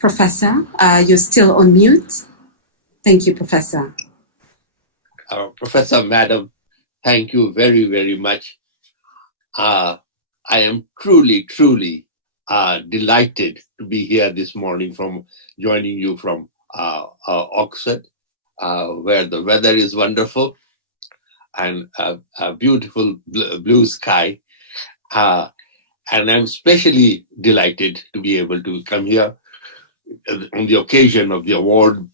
Professor. You're still on mute. Thank you, Professor. Professor, Madam, thank you very, very much. I am truly, truly delighted to be here this morning joining you from Oxford, where the weather is wonderful and a beautiful blue sky. And I'm especially delighted to be able to come here on the occasion of the award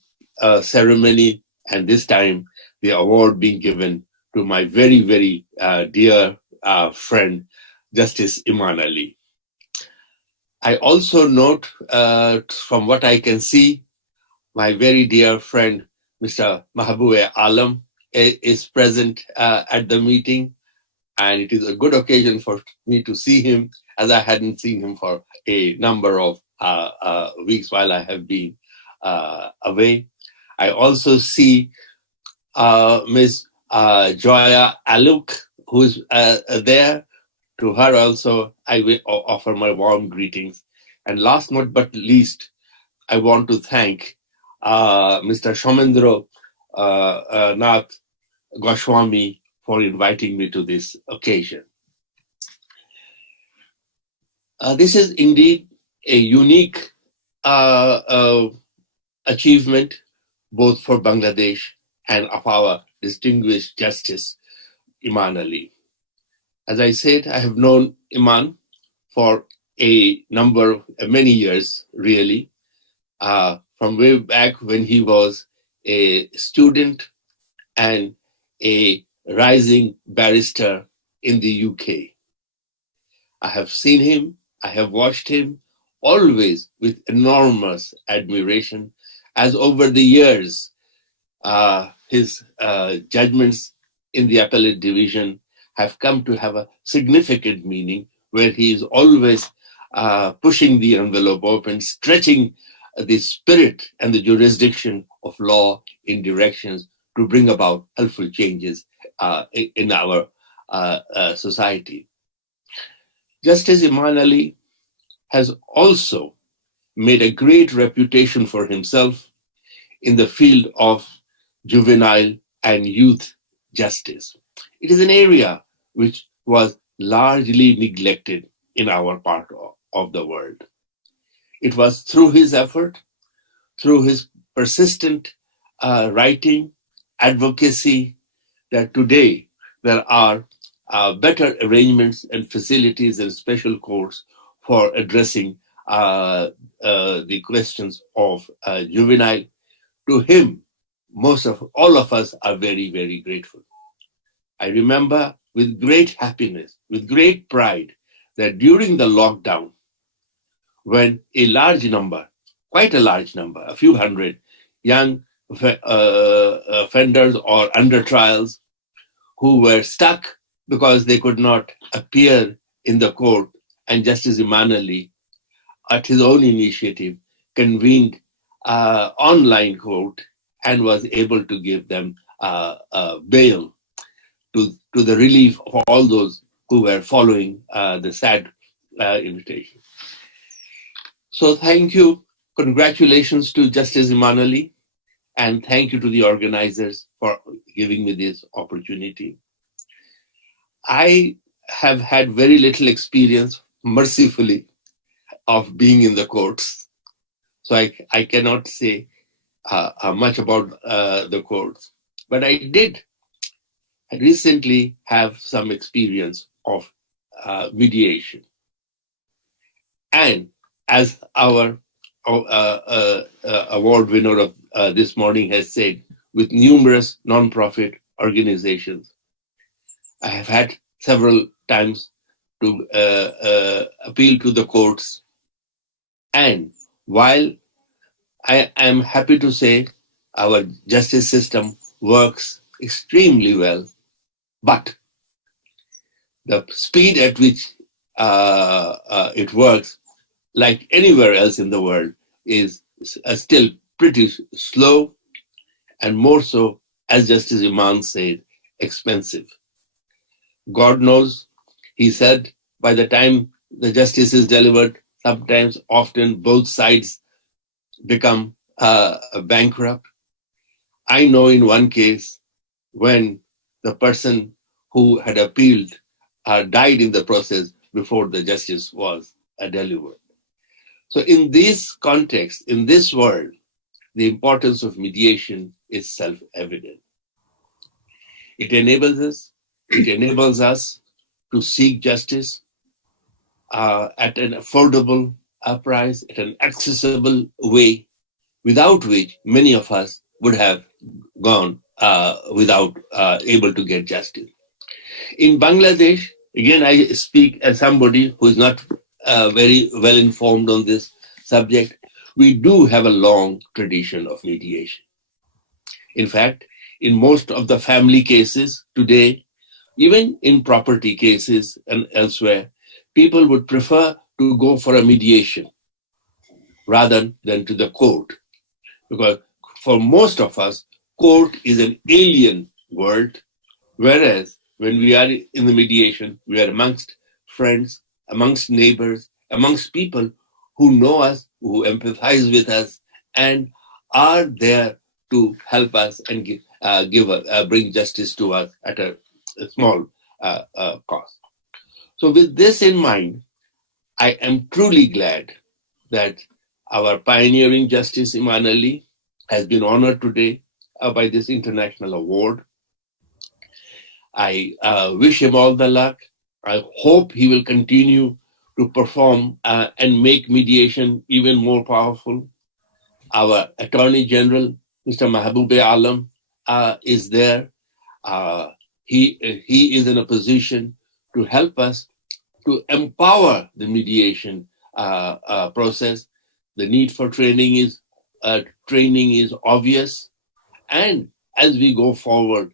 ceremony, and this time the award being given to my very, very dear friend, Justice Iman Ali. I also note from what I can see, my very dear friend, Mr. Mahbub Alam, is present at the meeting, and it is a good occasion for me to see him, as I hadn't seen him for a number of weeks while I have been away. I also see Ms. Joya Aluk, who is there. To her also, I will offer my warm greetings. And last but not least, I want to thank Mr. Shomendro Nath Goswami for inviting me to this occasion. This is indeed a unique achievement, both for Bangladesh and of our distinguished Justice, Iman Ali. As I said, I have known Iman for many years, really, from way back when he was a student and a rising barrister in the UK. I have seen him, I have watched him, always with enormous admiration, as over the years, his judgments in the appellate division have come to have a significant meaning, where he is always pushing the envelope open, stretching the spirit and the jurisdiction of law in directions to bring about helpful changes in our society. Justice Iman Ali has also made a great reputation for himself in the field of juvenile and youth justice. It is an area which was largely neglected in our part of the world. It was through his effort, through his persistent writing, advocacy, that today there are better arrangements and facilities and special courts for addressing the questions of juvenile. To him, all of us are very, very grateful. I remember with great happiness, with great pride, that during the lockdown, when a large number, quite a large number, a few hundred young offenders or under trials who were stuck because they could not appear in the court, and Justice Iman Ali, at his own initiative, convened online court and was able to give them bail to the relief of all those who were following the sad invitation. So thank you. Congratulations to Justice Iman Ali, and thank you to the organizers for giving me this opportunity. I have had very little experience, mercifully, of being in the courts. So I cannot say much about the courts. But I recently have some experience of mediation. And as our award winner of this morning has said, with numerous nonprofit organizations, I have had several times to appeal to the courts. And while I am happy to say our justice system works extremely well, but the speed at which it works, like anywhere else in the world, is still pretty slow, and more so, as Justice Iman said, expensive. God knows, he said, by the time the justice is delivered, sometimes, often, both sides become bankrupt. I know in one case when the person who had appealed died in the process before the justice was delivered. So, in this context, in this world, the importance of mediation is self-evident. It enables us to seek justice at an affordable price, at an accessible way, without which many of us would have gone without able to get justice. In Bangladesh, again, I speak as somebody who is not very well informed on this subject. We do have a long tradition of mediation. In fact, in most of the family cases today, even in property cases and elsewhere, people would prefer to go for a mediation rather than to the court. Because for most of us, court is an alien word, whereas when we are in the mediation, we are amongst friends, amongst neighbors, amongst people who know us, who empathize with us, and are there to help us and bring justice to us at a small cost. So, with this in mind, I am truly glad that our pioneering Justice Iman Ali has been honored today by this international award. I wish him all the luck. I hope he will continue to perform and make mediation even more powerful. Our Attorney General, Mr. Mahbub Alam, is there. He is in a position to help us to empower the mediation process. The need for training is obvious, and as we go forward,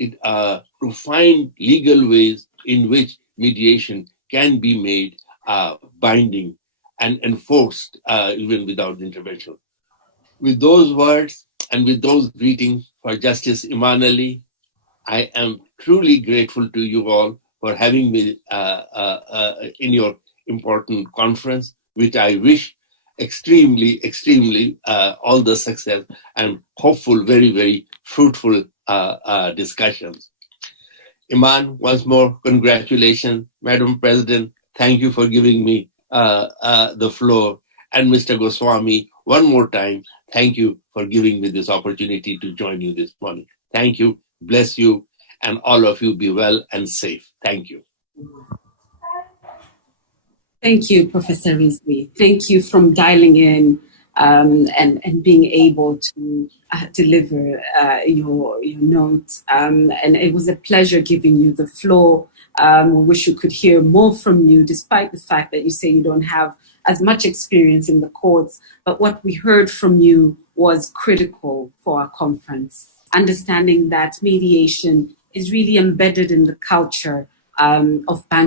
to find legal ways in which mediation can be made binding and enforced even without intervention. With those words and with those greetings for Justice Iman Ali, I am truly grateful to you all for having me in your important conference, which I wish extremely all the success and hopeful, very, very fruitful discussions. Iman, once more, congratulations. Madam President, thank you for giving me the floor. And Mr. Goswami, one more time, thank you for giving me this opportunity to join you this morning. Thank you, bless you, and all of you be well and safe. Thank you. Thank you, Professor Rizvi. Thank you from dialing in and being able to deliver your notes. And it was a pleasure giving you the floor. We wish we could hear more from you, despite the fact that you say you don't have as much experience in the courts. But what we heard from you was critical for our conference, understanding that mediation is really embedded in the culture of Bangladesh.